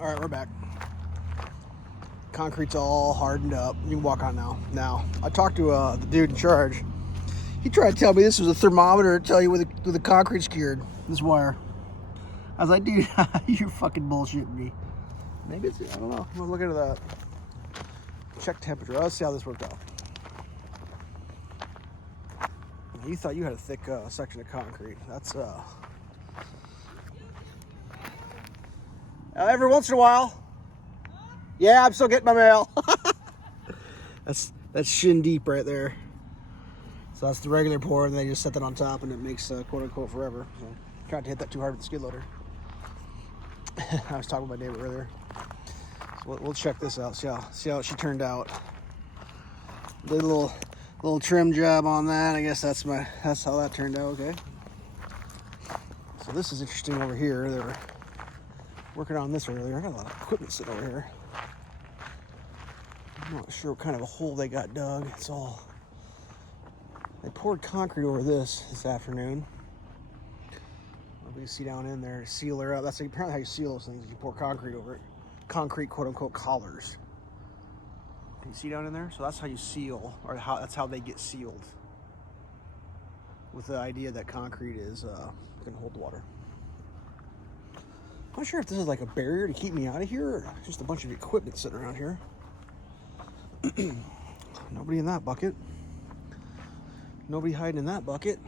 All right, we're back. Concrete's all hardened up. You can walk on now. Now, I talked to the dude in charge. He tried to tell me this was a thermometer to tell you where the concrete's cured. This wire. I was like, dude, you're fucking bullshitting me. Maybe it's, I don't know. I'm gonna look into that. Check temperature. Let's see how this worked out. You thought you had a thick section of concrete. That's every once in a while. Yeah, I'm still getting my mail. that's shin deep right there. So that's the regular pour, and they just set that on top, and it makes quote unquote forever. So trying to hit that too hard with the skid loader. I was talking with my neighbor earlier. So we'll check this out. See how she turned out. Did a little trim job on that. I guess that's how that turned out. Okay. So this is interesting over here. They were working on this earlier. I got a lot of equipment sitting over here. I'm not sure what kind of a hole they got dug. They poured concrete over this afternoon. You see down in there, seal her up. That's apparently how you seal those things. You pour concrete over it. Concrete, quote unquote, collars. Can you see down in there? So that's how you seal, or that's how they get sealed. With the idea that concrete is can hold water. I'm not sure if this is like a barrier to keep me out of here, or just a bunch of equipment sitting around here. Nobody in that bucket. Nobody hiding in that bucket.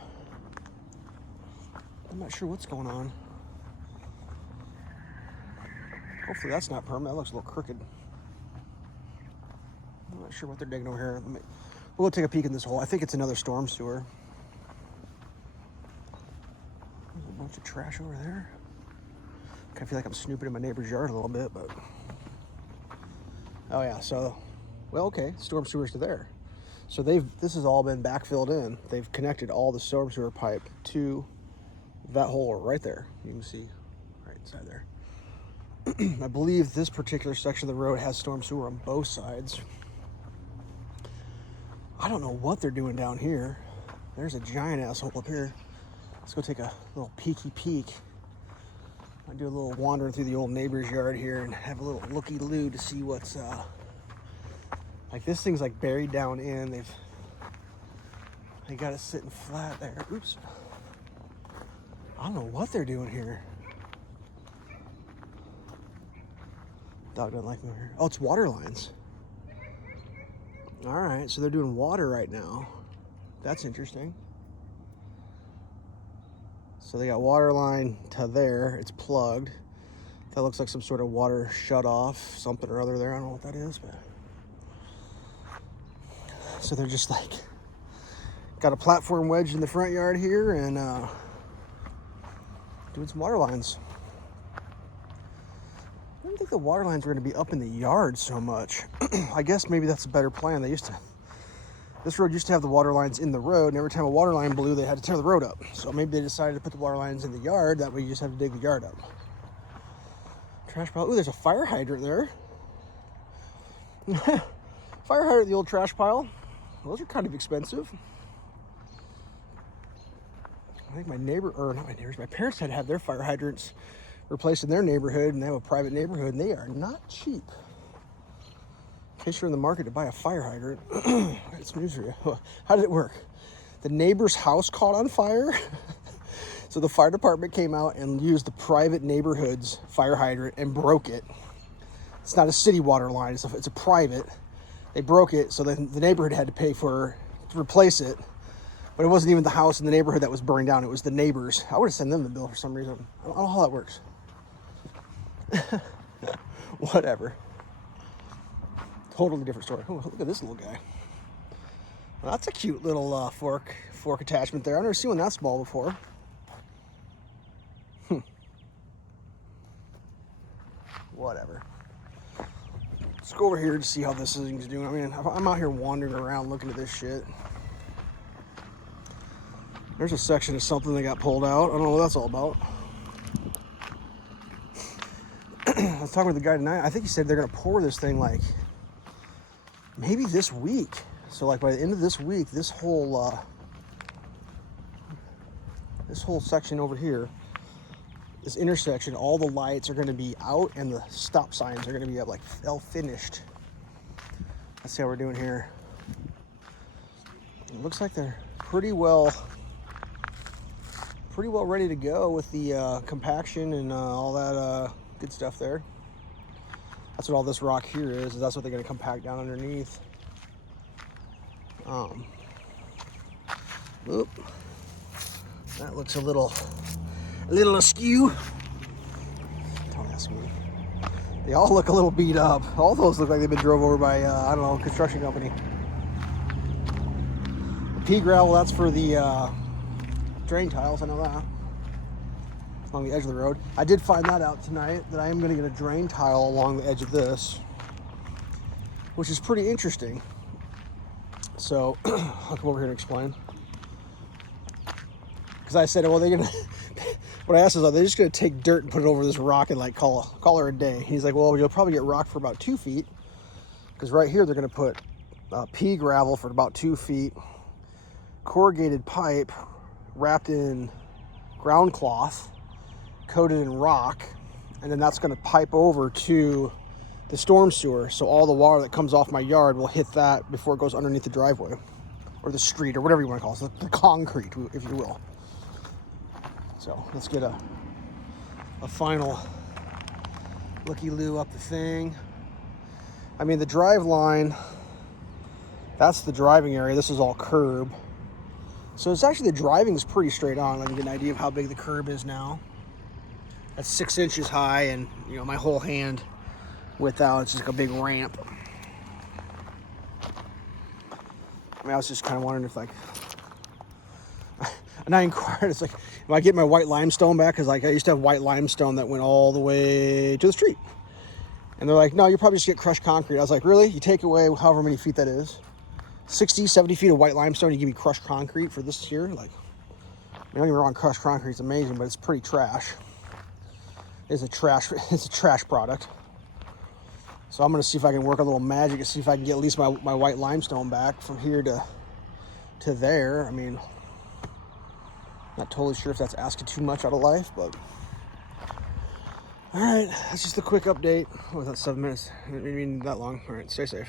I'm not sure what's going on. Hopefully that's not permanent. That looks a little crooked. I'm not sure what they're digging over here. We'll go take a peek in this hole. I think it's another storm sewer. There's a bunch of trash over there. I feel like I'm snooping in my neighbor's yard a little bit, but... Oh yeah, so... Well, okay, storm sewers to there. So this has all been backfilled in. They've connected all the storm sewer pipe to that hole right there. You can see right inside there. I believe this particular section of the road has storm sewer on both sides. I don't know what they're doing down here. There's a giant asshole up here. Let's go take a little peeky peek. I'll do a little wandering through the old neighbor's yard here and have a little looky-loo to see what's like this thing's like buried down in. They got it sitting flat there. Oops. I don't know what they're doing here. Dog doesn't like me here. Oh, it's water lines. All right, so they're doing water right now. That's interesting. So they got water line to there. It's plugged. That looks like some sort of water shut off, something or other there. I don't know what that is, but... So they're just like... Got a platform wedged in the front yard here and doing some water lines. I didn't think the water lines were going to be up in the yard so much. I guess maybe that's a better plan. This road used to have the water lines in the road, and every time a water line blew, they had to tear the road up. So maybe they decided to put the water lines in the yard. That way you just have to dig the yard up. Trash pile. Ooh, there's a fire hydrant there. Fire hydrant, the old trash pile. Those are kind of expensive. I think my parents had to have their fire hydrants replaced in their neighborhood, and they have a private neighborhood, and they are not cheap. In case you're in the market to buy a fire hydrant, it's news for you. How did it work? The neighbor's house caught on fire, so the fire department came out and used the private neighborhood's fire hydrant and broke it. It's not a city water line, it's a private. They broke it, so then the neighborhood had to pay to replace it. But it wasn't even the house in the neighborhood that was burning down. It was the neighbors. I would have sent them the bill for some reason. I don't know how that works. Whatever. Totally different story. Oh, look at this little guy. Well, that's a cute little fork attachment there. I've never seen one that small before. Whatever. Let's go over here to see how this thing's doing. I mean, I'm out here wandering around looking at this shit. There's a section of something that got pulled out. I don't know what that's all about. I was talking with the guy tonight. I think he said they're going to pour this thing like maybe this week. So like by the end of this week, this whole section over here this intersection, all the lights are going to be out and the stop signs are going to be like all finished. Let's see how we're doing here. It looks like they're pretty well ready to go with the compaction and all that good stuff there. That's what all this rock here is. That's what they're going to compact down underneath. Oop. That looks a little askew. Don't ask me. They all look a little beat up. All those look like they've been drove over by, I don't know, construction company. The pea gravel, that's for the drain tiles, I know that. Along the edge of the road. I did find that out tonight, that I am going to get a drain tile along the edge of this, which is pretty interesting. So, I'll come over here and explain. Because I said, well, they're going to... What I asked is, are they just going to take dirt and put it over this rock and like call her a day? He's like, well, you'll probably get rock for about 2 feet. Because right here, they're going to put pea gravel for about 2 feet. Corrugated pipe wrapped in ground cloth, coated in rock. And then that's going to pipe over to the storm sewer. So all the water that comes off my yard will hit that before it goes underneath the driveway. Or the street, or whatever you want to call it. The concrete, if you will. So let's get a final looky-loo up the thing. I mean, the drive line, that's the driving area. This is all curb. So it's actually, the driving is pretty straight on. Let me get an idea of how big the curb is now. That's 6 inches high, and you know, my whole hand width out, it's just like a big ramp. I mean, I was just kind of wondering if, like, and I inquired, it's like, if I get my white limestone back, because like I used to have white limestone that went all the way to the street. And they're like, no, you'll probably just get crushed concrete. I was like, really? You take away however many feet that is? 60, 70 feet of white limestone, you give me crushed concrete for this year? Like, I mean, don't get me wrong, crushed concrete is amazing, but it's pretty trash. It's a trash product. So I'm gonna see if I can work a little magic and see if I can get at least my white limestone back from here to there. I mean, not totally sure if that's asking too much out of life, but all right, that's just a quick update. Oh, that's 7 minutes. I didn't mean that long. All right, stay safe.